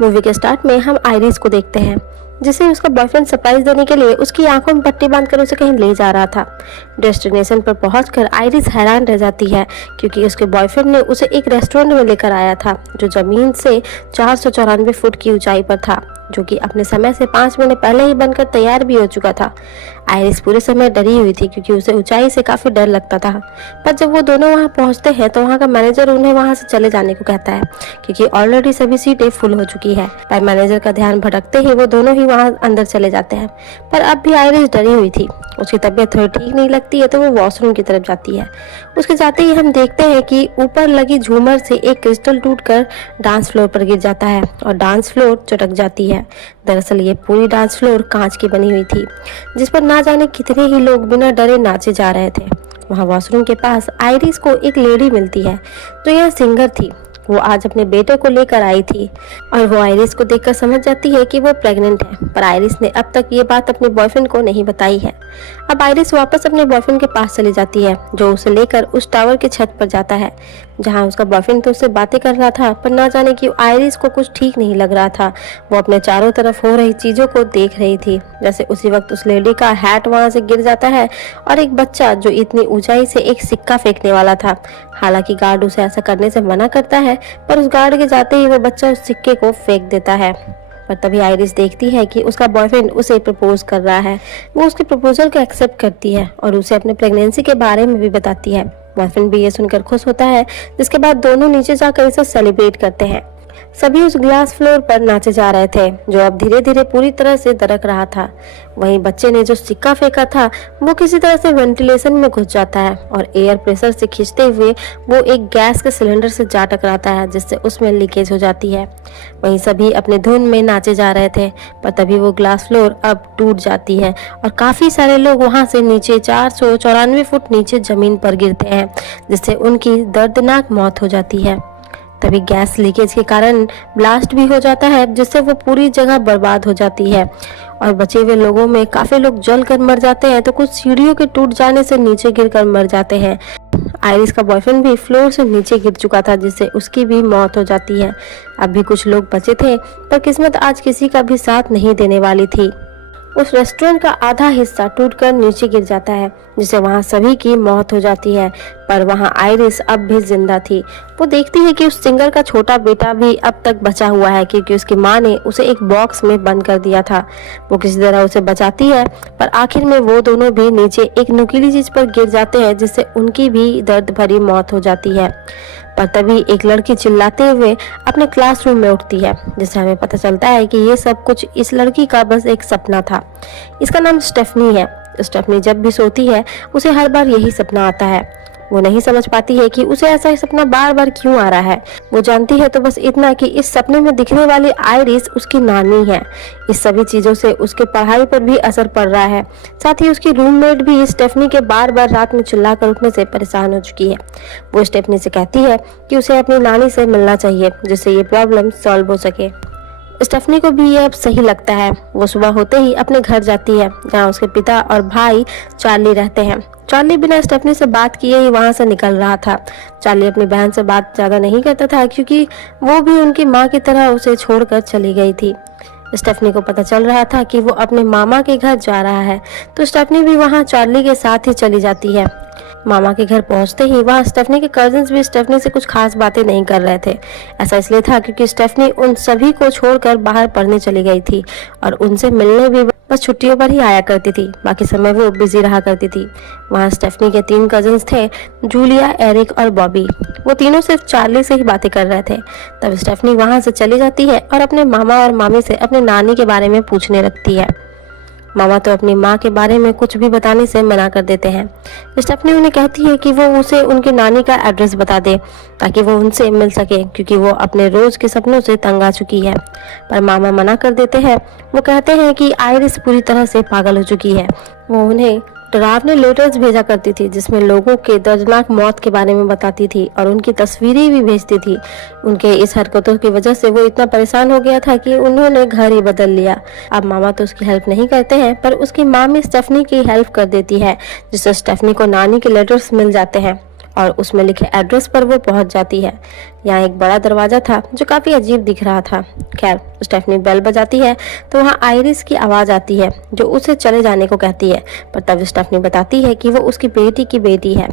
Movie के start में हम आइरिस को देखते हैं जिसे उसका बॉयफ्रेंड सरप्राइज देने के लिए उसकी आंखों में पट्टी बांधकर उसे कहीं ले जा रहा था। डेस्टिनेशन पर पहुंचकर आइरिस हैरान रह जाती है क्योंकि उसके बॉयफ्रेंड ने उसे एक रेस्टोरेंट में लेकर आया था जो जमीन से 494 फुट की ऊंचाई पर था, जो कि अपने समय से 5 महीने पहले ही बनकर तैयार भी हो चुका था। आइरिस पूरे समय डरी हुई थी क्योंकि उसे ऊंचाई से काफी डर लगता था, पर जब वो दोनों वहां पहुंचते हैं तो वहां का मैनेजर उन्हें वहां से चले जाने को कहता है क्योंकि ऑलरेडी सभी सीटें फुल हो चुकी है। पर मैनेजर का ध्यान भटकते ही वो दोनों ही वहां अंदर चले जाते हैं। पर अब भी आइरिस डरी हुई थी, उसकी तबीयत थोड़ी ठीक नहीं लगती है तो वो वॉशरूम की तरफ जाती है। उसके जाते ही हम देखते हैं कि ऊपर लगी झूमर से एक क्रिस्टल टूटकर डांस फ्लोर पर गिर जाता है और डांस फ्लोर चटक जाती है। दरअसल ये पूरी डांस फ्लोर कांच की बनी हुई थी जिस पर ना जाने कितने ही लोग बिना डरे नाचे जा रहे थे। वहाँ वॉशरूम के पास आइरिस को एक लेडी मिलती है जो यह सिंगर थी। वो आज अपने बेटे को लेकर आई थी और वो आइरिस को देखकर समझ जाती है कि वो प्रेग्नेंट है, पर आइरिस ने अब तक ये बात अपने बॉयफ्रेंड को नहीं बताई है। अब आइरिस वापस अपने बॉयफ्रेंड के पास चली जाती है जो उसे लेकर उस टावर की छत पर जाता है जहां उसका बॉयफ्रेंड तो उससे बातें कर रहा था, पर ना जाने कि आइरिस को कुछ ठीक नहीं लग रहा था। वो अपने चारों तरफ हो रही चीजों को देख रही थी। जैसे उसी वक्त उस लेडी का हैट वहां से गिर जाता है और एक बच्चा जो इतनी ऊंचाई से एक सिक्का फेंकने वाला था, हालांकि गार्ड उसे ऐसा करने से मना करता है, पर उस गार्ड के जाते ही वो बच्चा उस सिक्के को फेंक देता है। पर तभी आइरिस देखती है कि उसका बॉयफ्रेंड उसे प्रपोज कर रहा है। वो उसके प्रपोजल को एक्सेप्ट करती है और उसे अपने प्रेगनेंसी के बारे में भी बताती है। बॉयफ्रेंड भी ये सुनकर खुश होता है, जिसके बाद दोनों नीचे जाकर इसे सेलिब्रेट करते हैं। सभी उस ग्लास फ्लोर पर नाचे जा रहे थे जो अब धीरे धीरे पूरी तरह से दरक रहा था। वहीं बच्चे ने जो सिक्का फेंका था वो किसी तरह से वेंटिलेशन में घुस जाता है और एयर प्रेशर से खींचते हुए वो एक गैस के सिलेंडर से जा टकराता है जिससे उसमें लीकेज हो जाती है। वहीं सभी अपने धुन में नाचे जा रहे थे, पर तभी वो ग्लास फ्लोर अब टूट जाती है और काफी सारे लोग वहां से नीचे 494 फुट नीचे जमीन पर गिरते हैं जिससे उनकी दर्दनाक मौत हो जाती है। तभी गैस लीकेज के कारण ब्लास्ट भी हो जाता है जिससे वो पूरी जगह बर्बाद हो जाती है और बचे हुए लोगों में काफी लोग जल कर मर जाते हैं तो कुछ सीढ़ियों के टूट जाने से नीचे गिरकर मर जाते हैं। आइरिस का बॉयफ्रेंड भी फ्लोर से नीचे गिर चुका था जिससे उसकी भी मौत हो जाती है। अब भी कुछ लोग बचे थे, पर किस्मत आज किसी का भी साथ नहीं देने वाली थी। उस रेस्टोरेंट का आधा हिस्सा टूटकर नीचे गिर जाता है जिससे वहां सभी की मौत हो जाती है, पर वहां आइरिस अब भी जिंदा थी। वो देखती है कि उस सिंगर का छोटा बेटा भी अब तक बचा हुआ है क्योंकि उसकी माँ ने उसे एक बॉक्स में बंद कर दिया था। वो किसी तरह उसे बचाती है, पर आखिर में वो दोनों भी नीचे एक नुकीली चीज पर गिर जाते हैं जिससे उनकी भी दर्द भरी मौत हो जाती है। पर तभी एक लड़की चिल्लाते हुए अपने क्लासरूम में उठती है जिससे हमें पता चलता है कि ये सब कुछ इस लड़की का बस एक सपना था। इसका नाम स्टेफनी है। स्टेफनी जब भी सोती है उसे हर बार यही सपना आता है। वो नहीं समझ पाती है कि उसे ऐसा ही सपना बार बार क्यों आ रहा है। वो जानती है तो बस इतना कि इस सपने में दिखने वाली आइरिस उसकी नानी है। इस सभी चीजों से उसके पढ़ाई पर भी असर पड़ रहा है। साथ ही उसकी रूममेट भी स्टेफनी के बार बार रात में चिल्लाकर उठने से परेशान हो चुकी है। वो स्टेफनी से कहती है कि उसे अपनी नानी से मिलना चाहिए जिससे ये प्रॉब्लम सॉल्व हो सके। स्टेफनी को भी ये अब सही लगता है। वो सुबह होते ही अपने घर जाती है जहाँ उसके पिता और भाई चार्ली रहते हैं। चार्ली बिना स्टेफनी से बात किए ही वहां से निकल रहा था। चार्ली अपनी बहन से बात ज्यादा नहीं करता था क्योंकि वो भी उनकी माँ की तरह उसे छोड़कर चली गई थी। स्टेफनी को पता चल रहा था कि वो अपने मामा के घर जा रहा है, तो स्टेफनी भी वहां चार्ली के साथ ही चली जाती है। मामा के घर पहुंचते ही वहां स्टेफनी के कजिन्स भी स्टेफनी से कुछ खास बातें नहीं कर रहे थे। ऐसा इसलिए था क्योंकि स्टेफनी उन सभी को छोड़कर बाहर पढ़ने चली गई थी और उनसे मिलने भी बस छुट्टियों पर ही आया करती थी। बाकी समय वो बिजी रहा करती थी। वहाँ स्टेफनी के 3 कजिन्स थे, जूलिया, एरिक और बॉबी। वो तीनों सिर्फ चार्ली से ही बातें कर रहे थे। तब स्टेफनी वहाँ से चली जाती है और अपने मामा और मामी से अपने नानी के बारे में पूछने लगती है। मामा तो अपनी माँ के बारे में कुछ भी बताने से मना कर देते हैं। स्टेफनी उन्हें कहती है कि वो उसे उनकी नानी का एड्रेस बता दे ताकि वो उनसे मिल सके क्योंकि वो अपने रोज के सपनों से तंग आ चुकी है, पर मामा मना कर देते हैं। वो कहते हैं कि आइरिस पूरी तरह से पागल हो चुकी है। वो उन्हें डरावने लेटर्स भेजा करती थी जिसमें लोगों के दर्दनाक मौत के बारे में बताती थी और उनकी तस्वीरें भी भेजती थी। उनके इस हरकतों की वजह से वो इतना परेशान हो गया था कि उन्होंने घर ही बदल लिया। अब मामा तो उसकी हेल्प नहीं करते हैं, पर उसकी मामी स्टेफनी की हेल्प कर देती है जिससे स्टेफनी को नानी के लेटर्स मिल जाते हैं और उसमें लिखे एड्रेस पर वो पहुंच जाती है। यहाँ एक बड़ा दरवाज़ा था जो काफ़ी अजीब दिख रहा था। खैर, स्टेफनी बेल बजाती है तो वहाँ आइरिस की आवाज़ आती है जो उसे चले जाने को कहती है, पर तब स्टेफनी बताती है कि वो उसकी बेटी की बेटी है।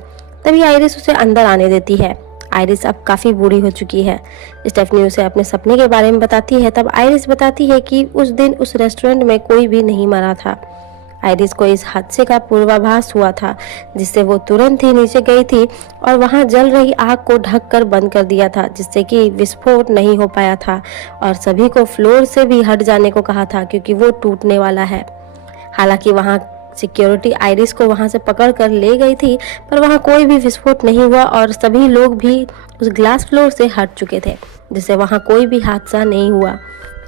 तभी आइरिस उसे अंदर आने देती है। आइरिस अब काफ़ी बूढ़ी हो चुकी है। स्टेफनी उसे अपने सपने के बारे में बताती है। तब आइरिस बताती है कि उस दिन उस रेस्टोरेंट में कोई भी नहीं मरा था। आइरिस को इस हादसे का पूर्वाभास हुआ था, जिससे वो तुरंत ही नीचे गई थी और वहां जल रही आग को ढककर बंद कर दिया था, जिससे कि विस्फोट नहीं हो पाया था, और सभी को फ्लोर से भी हट जाने को कहा था क्योंकि वो टूटने वाला है। हालांकि वहां सिक्योरिटी आइरिस को वहां से पकड़ कर ले गई थी, पर वहां कोई भी विस्फोट नहीं हुआ और सभी लोग भी उस ग्लास फ्लोर से हट चुके थे, जिससे वहां कोई भी हादसा नहीं हुआ।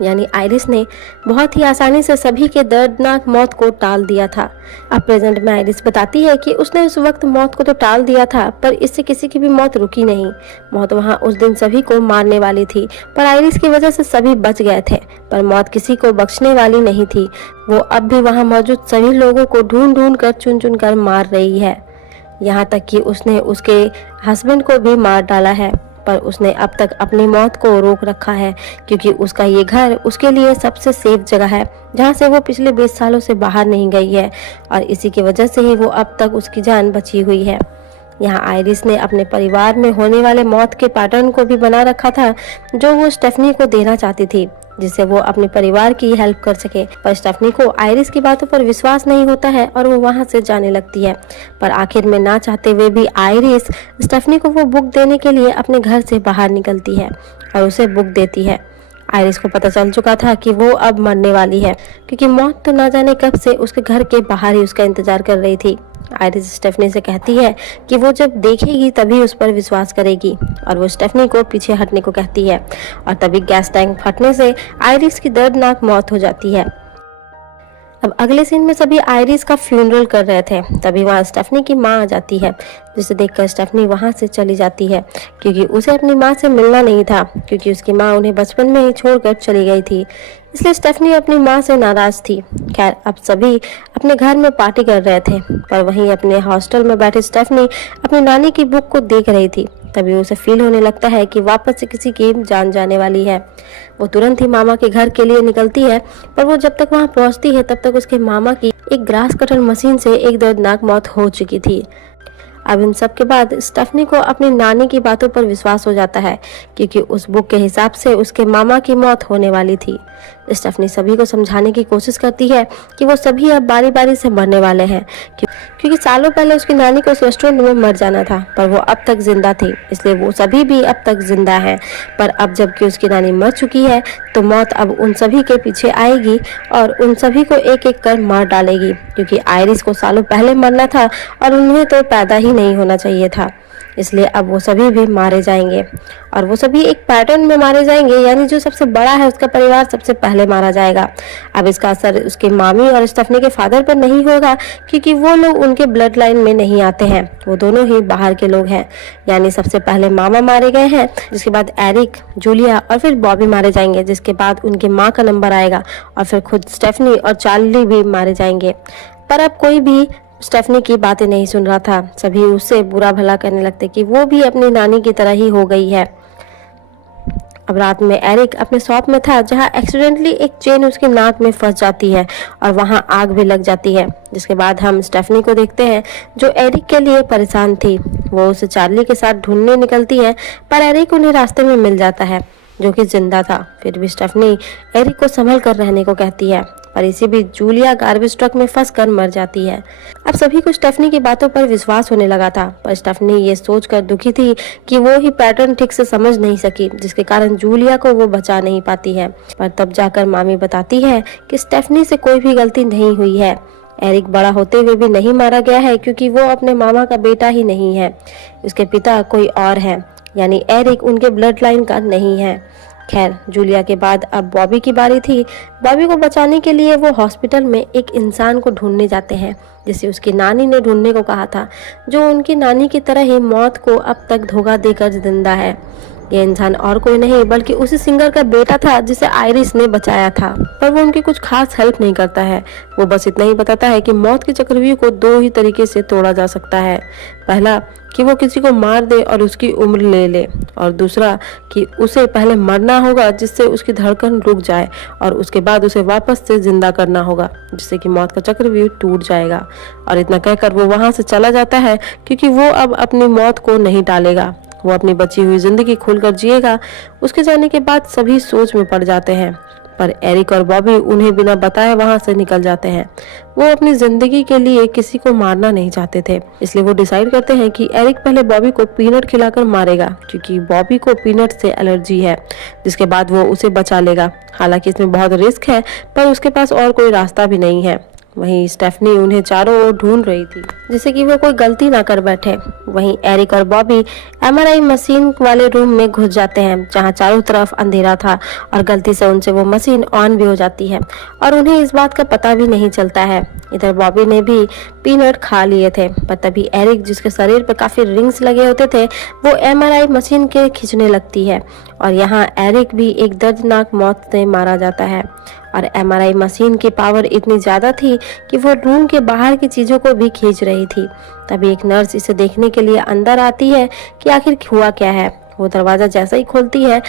यानी आइरिस ने बहुत ही आसानी से सभी के दर्दनाक मौत को टाल दिया था। अब प्रेजेंट में आइरिस बताती है कि उसने उस वक्त मौत को तो टाल दिया था, पर इससे किसी की भी मौत रुकी नहीं। मौत वहां उस दिन सभी को मारने वाली थी, पर आइरिस की वजह से सभी बच गए थे, पर मौत किसी को बख्शने वाली नहीं थी। वो अब भी वहां मौजूद सभी लोगों को ढूंढ ढूंढ कर चुन चुन कर मार रही है। यहाँ तक कि उसने उसके हस्बैंड को भी मार डाला है, पर उसने अब तक अपनी मौत को रोक रखा है, क्योंकि उसका ये घर उसके लिए सबसे सेफ जगह है, जहाँ से वो पिछले 20 सालों से बाहर नहीं गई है, और इसी की वजह से ही वो अब तक उसकी जान बची हुई है। यहाँ आइरिस ने अपने परिवार में होने वाले मौत के पैटर्न को भी बना रखा था, जो वो स्टेफनी को देना चाहती थी, जिससे वो अपने परिवार की हेल्प कर सके। पर स्टेफनी को आइरिस की बातों पर विश्वास नहीं होता है और वो वहां से जाने लगती है। पर आखिर में ना चाहते हुए भी आइरिस स्टेफनी को वो बुक देने के लिए अपने घर से बाहर निकलती है और उसे बुक देती है। आइरिस को पता चल चुका था कि वो अब मरने वाली है, क्योंकि मौत तो ना जाने कब से उसके घर के बाहर ही उसका इंतजार कर रही थी। आइरिस स्टेफनी से कहती है कि वो जब देखेगी तभी उस पर विश्वास करेगी, और वो स्टेफनी को पीछे हटने को कहती है, और तभी गैस टैंक फटने से आइरिस की दर्दनाक मौत हो जाती है। अब अगले सीन में सभी आइरिस का फ्यूनरल कर रहे थे, तभी वहाँ स्टेफनी की माँ आ जाती है, जिसे देखकर स्टेफनी वहाँ से चली जाती है, क्योंकि उसे अपनी माँ से मिलना नहीं था, क्योंकि उसकी माँ उन्हें बचपन में ही छोड़कर चली गई थी। इसलिए स्टेफनी अपनी माँ से नाराज थी। खैर, अब सभी अपने घर में पार्टी कर रहे थे, पर वहीं अपने हॉस्टल में बैठे स्टेफनी अपनी नानी की बुक को देख रही थी। तभी उसे फील होने लगता है कि वापस से किसी की जान जाने वाली है। वो तुरंत ही मामा के घर के लिए निकलती है, पर वो जब तक वहां पहुंचती है तब तक उसके मामा की एक ग्रास कटर मशीन से एक दर्दनाक मौत हो चुकी थी। अब इन सब के बाद स्टेफनी को अपनी नानी की बातों पर विश्वास हो जाता है, क्योंकि उस बुक के हिसाब से उसके मामा की मौत होने वाली थी। स्टेफनी सभी को समझाने की कोशिश करती है कि वो सभी अब बारी बारी से मरने वाले हैं, क्योंकि सालों पहले उसकी नानी को उस रेस्टोरेंट में मर जाना था, पर वो अब तक जिंदा थी, इसलिए वो सभी भी अब तक जिंदा हैं। पर अब जबकि उसकी नानी मर चुकी है, तो मौत अब उन सभी के पीछे आएगी और उन सभी को एक एक कर मार डालेगी, क्योंकि आइरिस को सालों पहले मरना था और उन्हें तो पैदा ही नहीं होना चाहिए था। इसलिए अब वो सभी भी मारे जाएंगे, और वो सभी एक पैटर्न में मारे जाएंगे, यानी जो सबसे बड़ा है उसका परिवार सबसे पहले मारा जाएगा। अब इसका असर उसके मामी और स्टेफनी के फादर पर नहीं होगा, क्योंकि वो लोग उनके ब्लड लाइन में नहीं आते हैं, वो दोनों ही बाहर के लोग हैं। यानी सबसे पहले मामा मारे गए हैं, जिसके बाद एरिक, जूलिया और फिर बॉबी मारे जाएंगे, जिसके बाद उनके माँ का नंबर आएगा, और फिर खुद स्टेफनी और चार्ली भी मारे जाएंगे। पर अब कोई भी स्टेफनी की बातें नहीं सुन रहा था। सभी उससे बुरा भला कहने लगते कि वो भी अपनी नानी की तरह ही हो गई है। अब रात में एरिक अपने शॉप में था, जहां एक्सीडेंटली एक चेन उसकी नाक में फंस जाती है और वहां आग भी लग जाती है। जिसके बाद हम स्टेफनी को देखते हैं, जो एरिक के लिए परेशान थी। वो उसे चार्ली के साथ ढूंढने निकलती है, पर एरिक उन्हें रास्ते में मिल जाता है, जो कि जिंदा था। फिर भी स्टेफनी एरिक को संभल कर रहने को कहती है, पर इसी बीच जूलिया गार्बेज ट्रक में फंसकर मर जाती है। अब सभी को स्टेफनी की बातों पर विश्वास होने लगा था, पर स्टेफनी ये सोचकर दुखी थी कि वो ही पैटर्न ठीक से समझ नहीं सकी, जिसके कारण जूलिया को वो बचा नहीं पाती है। पर तब जाकर मामी बताती है कि स्टेफनी से कोई भी गलती नहीं हुई है। एरिक बड़ा होते हुए भी नहीं मारा गया है, क्योंकि वो अपने मामा का बेटा ही नहीं है, उसके पिता कोई और है, यानी एरिक उनके ब्लड लाइन का नहीं है। खैर, जूलिया के बाद अब बॉबी की बारी थी। बॉबी को बचाने के लिए वो हॉस्पिटल में एक इंसान को ढूंढने जाते हैं, जिसे उसकी नानी ने ढूंढने को कहा था, जो उनकी नानी की तरह ही मौत को अब तक धोखा देकर जिंदा है। ये इंसान और कोई नहीं बल्कि उसी सिंगर का बेटा था जिसे आयरिस ने बचाया था। पर वो उनकी कुछ खास हेल्प नहीं करता है। वो बस इतना ही बताता है कि मौत के चक्रव्यूह को दो ही तरीके से तोड़ा जा सकता है। पहला कि वो किसी को मार दे और उसकी उम्र ले ले, और दूसरा कि उसे पहले मरना होगा जिससे उसकी धड़कन रुक जाए, और उसके बाद उसे वापस से जिंदा करना होगा जिससे कि मौत का चक्रव्यूह टूट जाएगा। और इतना कहकर वो वहां से चला जाता है क्योंकि वो अब अपनी मौत को नहीं टालेगा। वो अपनी बची हुई जिंदगी खुलकर जिएगा। उसके जाने के बाद सभी सोच में पड़ जाते हैं, पर एरिक और बॉबी उन्हें बिना बताए वहां से निकल जाते हैं। वो अपनी जिंदगी के लिए किसी को मारना नहीं चाहते थे, इसलिए वो डिसाइड करते हैं कि एरिक पहले बॉबी को पीनट खिलाकर मारेगा क्योंकि बॉबी को पीनट से एलर्जी है, जिसके बाद वो उसे बचा लेगा। हालांकि इसमें बहुत रिस्क है, पर उसके पास और कोई रास्ता भी नहीं है। वहीं स्टेफनी उन्हें चारों ओर ढूंढ रही थी जिससे कि वो कोई गलती ना कर बैठे। वहीं एरिक और बॉबी एमआरआई मशीन वाले रूम में घुस जाते हैं जहां चारों तरफ अंधेरा था, और गलती से उनसे वो मशीन ऑन भी हो जाती है और उन्हें इस बात का पता भी नहीं चलता है। इधर बॉबी ने भी पीनट खा लिए थे, पर तभी एरिक, जिसके शरीर पर काफी रिंग्स लगे होते थे, वो एमआरआई मशीन के खींचने लगती है, और यहाँ एरिक भी एक दर्दनाक मौत से मारा जाता है। और एमआरआई मशीन की पावर इतनी ज्यादा थी कि वो रूम के बाहर की चीजों को भी खींच रही थी। तभी एक नर्स इसे देखने के लिए अंदर आती है कि आखिर हुआ क्या है। वो दरवाजा जैसा ही खोलती है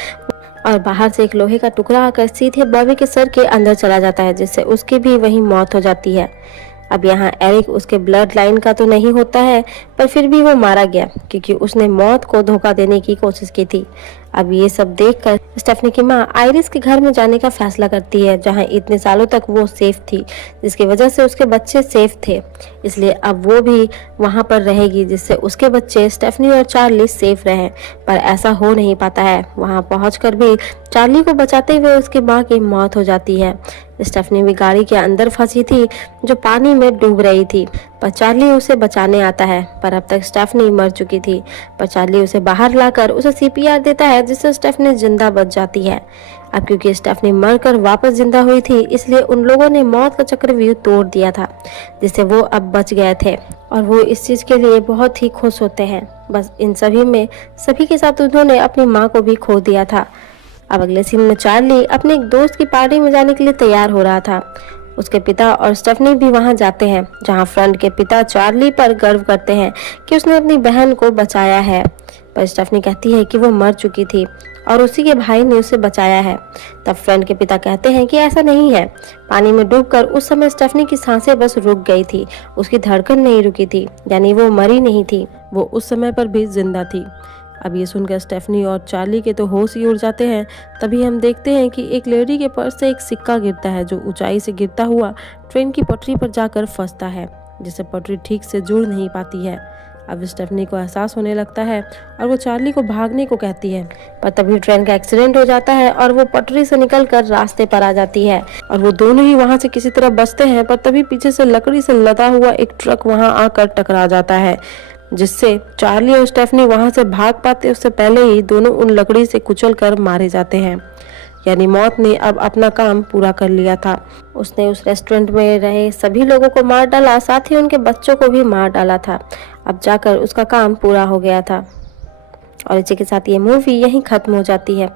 और बाहर से एक लोहे का टुकड़ा आकर सीधे बॉबी के सर के अंदर चला जाता है, जिससे उसकी भी वही मौत हो जाती है। अब यहाँ एरिक उसके ब्लड लाइन का तो नहीं होता है, पर फिर भी वो मारा गया क्योंकि उसने मौत को धोखा देने की कोशिश की थी। अब ये सब देखकर स्टेफनी की माँ आयरिस के घर में जाने का फैसला करती है जहाँ इतने सालों तक वो सेफ थी, जिसकी वजह से उसके बच्चे सेफ थे। इसलिए अब वो भी वहाँ पर रहेगी जिससे उसके बच्चे स्टेफनी और चार्ली सेफ रहें, पर ऐसा हो नहीं पाता है। वहाँ पहुंचकर भी चार्ली को बचाते हुए उसकी माँ की मौत हो जाती है। स्टेफनी भी गाड़ी के अंदर फंसी थी जो पानी में डूब रही थी, पर चार्ली उसे बचाने आता है, पर अब तक स्टेफनी मर चुकी थी। पर चार्ली उसे बाहर लाकर उसे सीपीआर देता है जिससे स्टेफनी जिंदा बच जाती है। अब क्योंकि स्टेफनी मरकर वापस जिंदा हुई थी, इसलिए उन लोगों ने मौत का चक्रव्यूह तोड़ दिया था, जिससे वो अब बच गए थे, और वो इस चीज के लिए बहुत ही खुश होते हैं। बस इन सभी में सभी के साथ उन्होंने अपनी माँ को भी खो दिया था। अब अगले सीन में चार्ली अपने एक दोस्त की पार्टी में जाने के लिए तैयार हो रहा था। उसके पिता और स्टेफनी भी वहां जाते हैं जहां फ्रंट के पिता चार्ली पर गर्व करते हैं कि उसने अपनी बहन को बचाया है, पर स्टेफनी कहती है कि वो मर चुकी थी और उसी के भाई ने उसे बचाया है। तब फ्रंट के पिता कहते हैं कि ऐसा नहीं है। पानी में डूबकर उस समय स्टेफनी की सांसें बस रुक गई थी, उसकी धड़कन नहीं रुकी थी, यानी वो मरी नहीं थी, वो उस समय पर भी जिंदा थी। अब ये सुनकर स्टेफनी और चार्ली के तो होश ही उड़ जाते हैं। तभी हम देखते हैं कि एक लेडी के पर्स से एक सिक्का गिरता है जो ऊंचाई से गिरता हुआ ट्रेन की पटरी पर जाकर फंसता है, जिससे पटरी ठीक से जुड़ नहीं पाती है। अब स्टेफनी को एहसास होने लगता है और वो चार्ली को भागने को कहती है, पर तभी ट्रेन का एक्सीडेंट हो जाता है और वो पटरी से निकलकर रास्ते पर आ जाती है और वो दोनों ही वहां से किसी तरह बचते हैं। पर तभी पीछे से लकड़ी से लदा हुआ एक ट्रक वहां आकर टकरा जाता है, जिससे चार्ली और स्टेफनी वहां से भाग पाते उससे पहले ही दोनों उन लकड़ी से कुचल कर मारे जाते हैं। यानी मौत ने अब अपना काम पूरा कर लिया था। उसने उस रेस्टोरेंट में रहे सभी लोगों को मार डाला, साथ ही उनके बच्चों को भी मार डाला था। अब जाकर उसका काम पूरा हो गया था। और इसी के साथ ये मूवी यहीं खत्म हो जाती है।